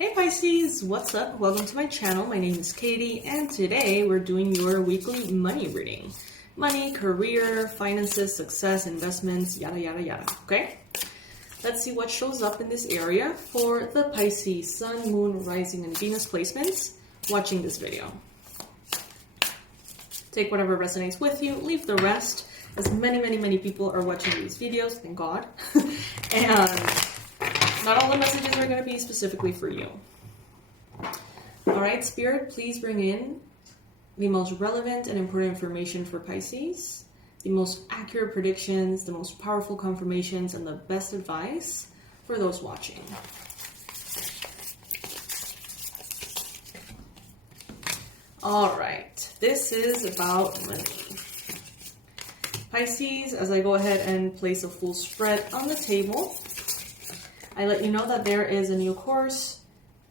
Hey Pisces, what's up? Welcome to my channel. My name is Katie, and today we're doing your weekly money reading. Money, career, finances, success, investments, yada yada yada, okay? Let's see what shows up in this area for the Pisces Sun, Moon, Rising, and Venus placements watching this video. Take whatever resonates with you, leave the rest, as many people are watching these videos, thank God. And not all the messages are going to be specifically for you. Alright, Spirit, please bring in the most relevant and important information for Pisces, the most accurate predictions, the most powerful confirmations, and the best advice for those watching. Alright, this is about money. Pisces, as I go ahead and place a full spread on the table, I let you know that there is a new course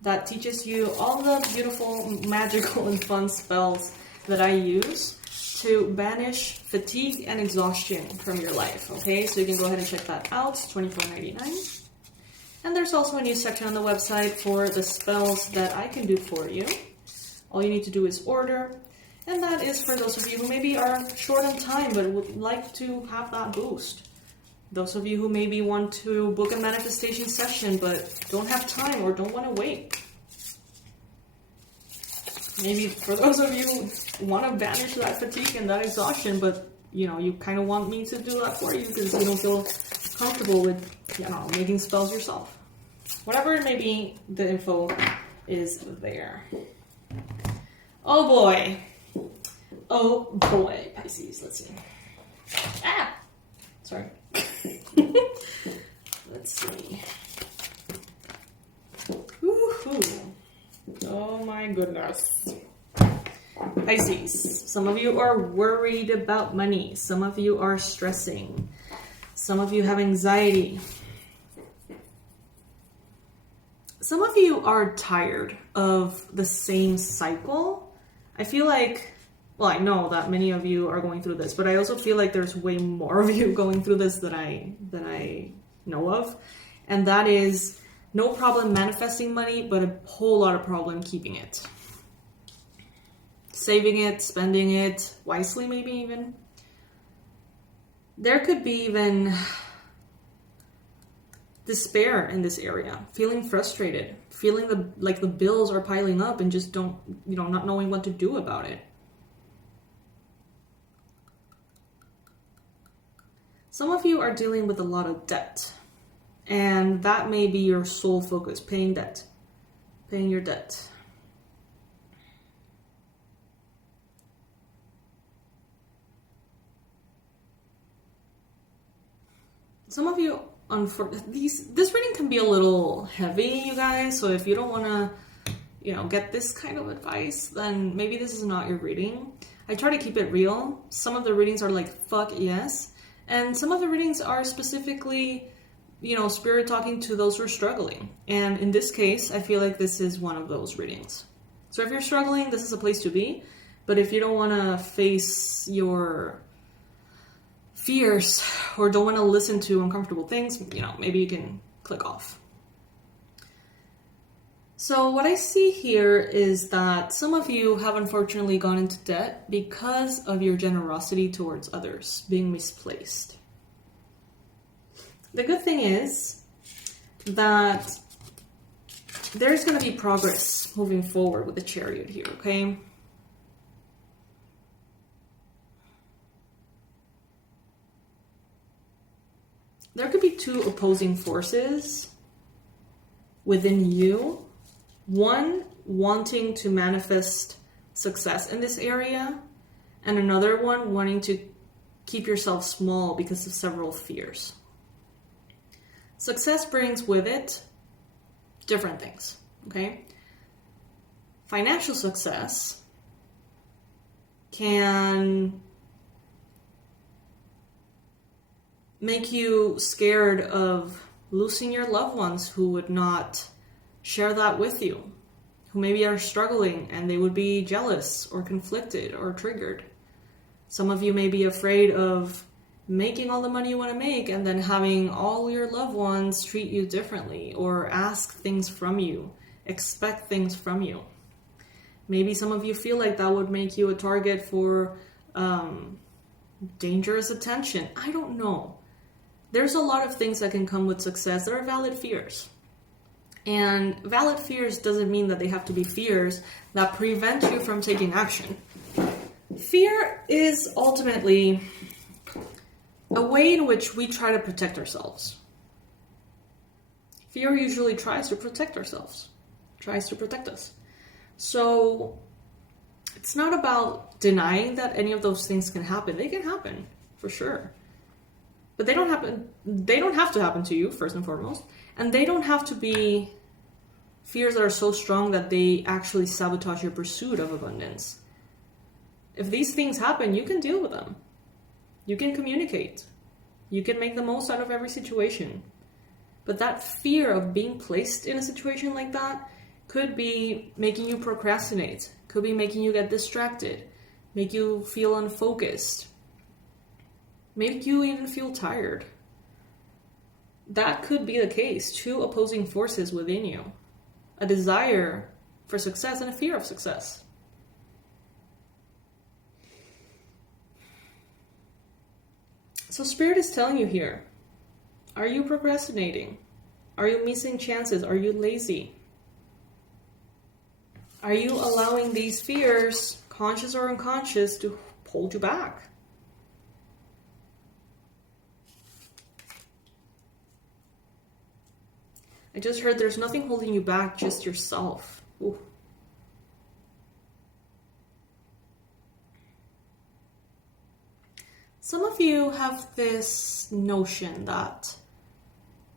that teaches you all the beautiful, magical, and fun spells that I use to banish fatigue and exhaustion from your life, okay? So you can go ahead and check that out. It's $24.99. And there's also a new section on the website for the spells that I can do for you. All you need to do is order. And that is for those of you who maybe are short on time but would like to have that boost. Those of you who maybe want to book a manifestation session but don't have time or don't want to wait. Maybe for those of you who want to banish that fatigue and that exhaustion, but you kind of want me to do that for you because you don't feel comfortable with, making spells yourself. Whatever it may be, the info is there. Oh boy. Oh boy, Pisces. Let's see. Sorry. Let's see. Woohoo. Oh my goodness. Pisces, some of you are worried about money. Some of you are stressing. Some of you have anxiety. Some of you are tired of the same cycle. I feel like, well, I know that many of you are going through this, but I also feel like there's way more of you going through this than I know of. And that is no problem manifesting money, but a whole lot of problem keeping it. Saving it, spending it wisely, maybe even. There could be even despair in this area, feeling frustrated, feeling like the bills are piling up and just not knowing what to do about it. Some of you are dealing with a lot of debt, and that may be your sole focus, paying your debt. Some of you, this reading can be a little heavy, you guys, so if you don't want to, get this kind of advice, then maybe this is not your reading. I try to keep it real. Some of the readings are like, fuck yes. And some of the readings are specifically, Spirit talking to those who are struggling. And in this case, I feel like this is one of those readings. So if you're struggling, this is a place to be. But if you don't want to face your fears or don't want to listen to uncomfortable things, maybe you can click off. So what I see here is that some of you have unfortunately gone into debt because of your generosity towards others being misplaced. The good thing is that there's going to be progress moving forward with the Chariot here, okay? There could be two opposing forces within you. One wanting to manifest success in this area, and another one wanting to keep yourself small because of several fears. Success brings with it different things, okay? Financial success can make you scared of losing your loved ones who would not share that with you, who maybe are struggling and they would be jealous or conflicted or triggered. Some of you may be afraid of making all the money you want to make and then having all your loved ones treat you differently or ask things from you expect things from you. Maybe some of you feel like that would make you a target for dangerous attention. I don't know. There's a lot of things that can come with success. There are valid fears. And valid fears doesn't mean that they have to be fears that prevent you from taking action. Fear is ultimately a way in which we try to protect ourselves. Fear usually tries to protect ourselves, tries to protect us. So it's not about denying that any of those things can happen. They can happen, for sure. But they don't have to happen to you, first and foremost. And they don't have to be fears that are so strong that they actually sabotage your pursuit of abundance. If these things happen, you can deal with them. You can communicate. You can make the most out of every situation. But that fear of being placed in a situation like that could be making you procrastinate, could be making you get distracted, make you feel unfocused, make you even feel tired. That could be the case. Two opposing forces within you. A desire for success and a fear of success. So Spirit is telling you here, are you procrastinating? Are you missing chances? Are you lazy? Are you allowing these fears, conscious or unconscious, to hold you back? I just heard there's nothing holding you back, just yourself. Ooh. Some of you have this notion that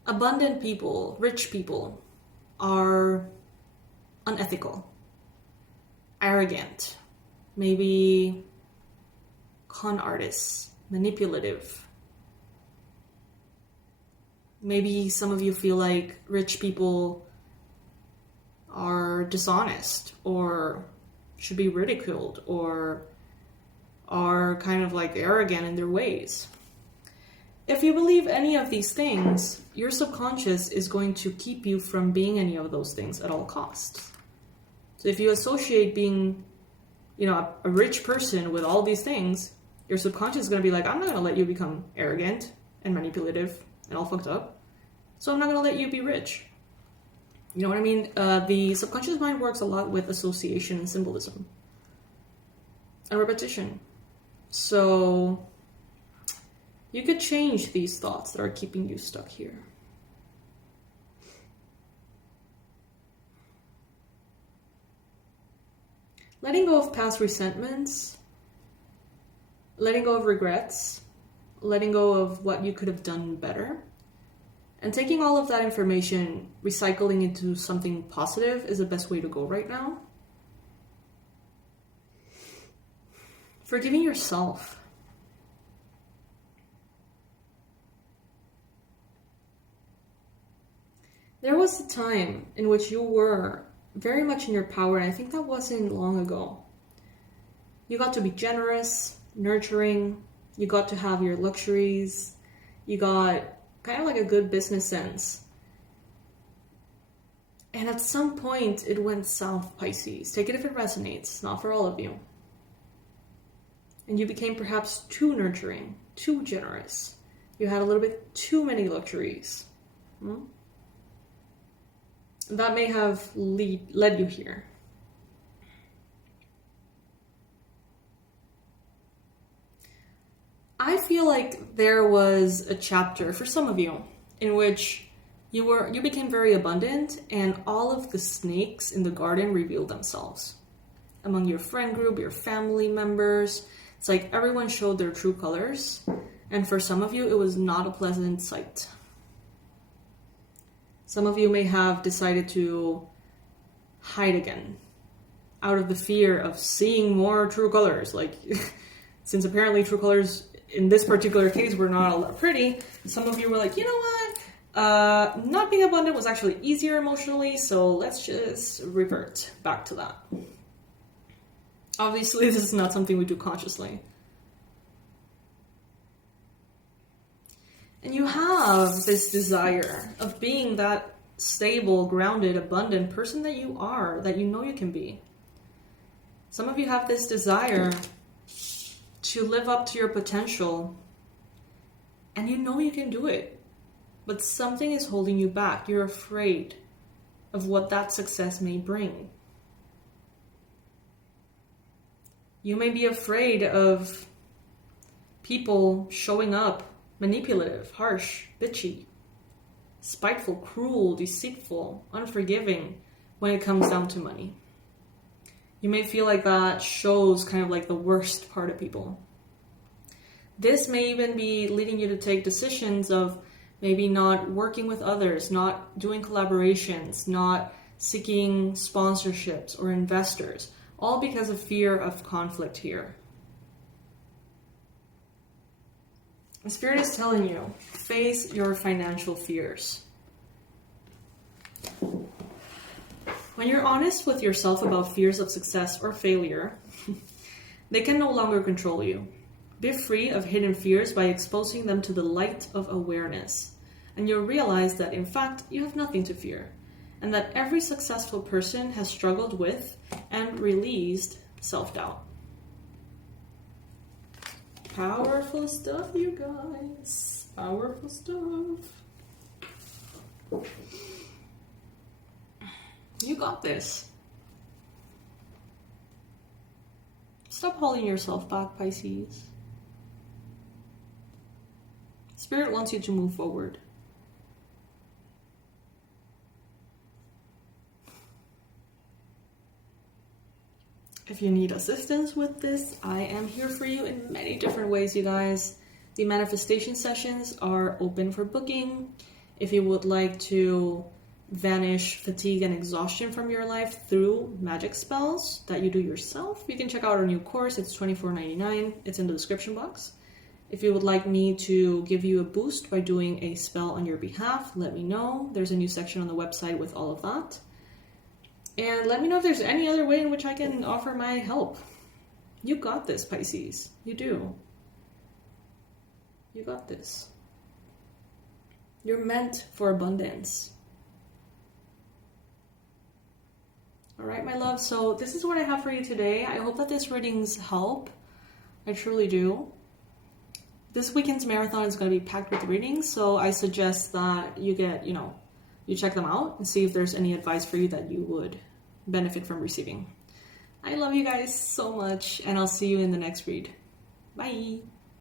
abundant people, rich people, are unethical, arrogant, maybe con artists, manipulative. Maybe some of you feel like rich people are dishonest or should be ridiculed or are kind of like arrogant in their ways. If you believe any of these things, your subconscious is going to keep you from being any of those things at all costs. So if you associate being, a rich person with all these things, your subconscious is going to be like, I'm not going to let you become arrogant and manipulative and all fucked up. So I'm not going to let you be rich. You know what I mean? The subconscious mind works a lot with association and symbolism and repetition. So you could change these thoughts that are keeping you stuck here. Letting go of past resentments, letting go of regrets, letting go of what you could have done better, and taking all of that information, recycling into something positive is the best way to go right now. Forgiving yourself. There was a time in which you were very much in your power, and I think that wasn't long ago. You got to be generous, nurturing, you got to have your luxuries, you got kind of like a good business sense. And at some point, it went south, Pisces. Take it if it resonates, not for all of you. And you became perhaps too nurturing, too generous. You had a little bit too many luxuries. That may have led you here. I feel like there was a chapter for some of you in which you became very abundant and all of the snakes in the garden revealed themselves. Among your friend group, your family members, it's like everyone showed their true colors. And for some of you, it was not a pleasant sight. Some of you may have decided to hide again out of the fear of seeing more true colors. Like, since apparently true colors in this particular case were not all that pretty, some of you were like, you know what? Not being abundant was actually easier emotionally, so let's just revert back to that. Obviously, this is not something we do consciously. And you have this desire of being that stable, grounded, abundant person that you are, that you know you can be. Some of you have this desire to live up to your potential, and you know you can do it, but something is holding you back. You're afraid of what that success may bring. You may be afraid of people showing up manipulative, harsh, bitchy, spiteful, cruel, deceitful, unforgiving when it comes down to money. You may feel like that shows kind of like the worst part of people. This may even be leading you to take decisions of maybe not working with others, not doing collaborations, not seeking sponsorships or investors, all because of fear of conflict here. The Spirit is telling you, face your financial fears. When you're honest with yourself about fears of success or failure, they can no longer control you. Be free of hidden fears by exposing them to the light of awareness. And you'll realize that, in fact, you have nothing to fear. And that every successful person has struggled with and released self-doubt. Powerful stuff, you guys. Powerful stuff. You got this. Stop holding yourself back, Pisces. Spirit wants you to move forward. If you need assistance with this, I am here for you in many different ways, you guys. The manifestation sessions are open for booking. If you would like to vanish fatigue and exhaustion from your life through magic spells that you do yourself, you can check out our new course. It's $24.99. It's in the description box. If you would like me to give you a boost by doing a spell on your behalf, let me know. There's a new section on the website with all of that. And let me know if there's any other way in which I can offer my help. You got this, Pisces. You do. You got this. You're meant for abundance. All right, my love. So this is what I have for you today. I hope that this readings help. I truly do. This weekend's marathon is going to be packed with readings, so I suggest that you get, you check them out and see if there's any advice for you that you would benefit from receiving. I love you guys so much, and I'll see you in the next read. Bye!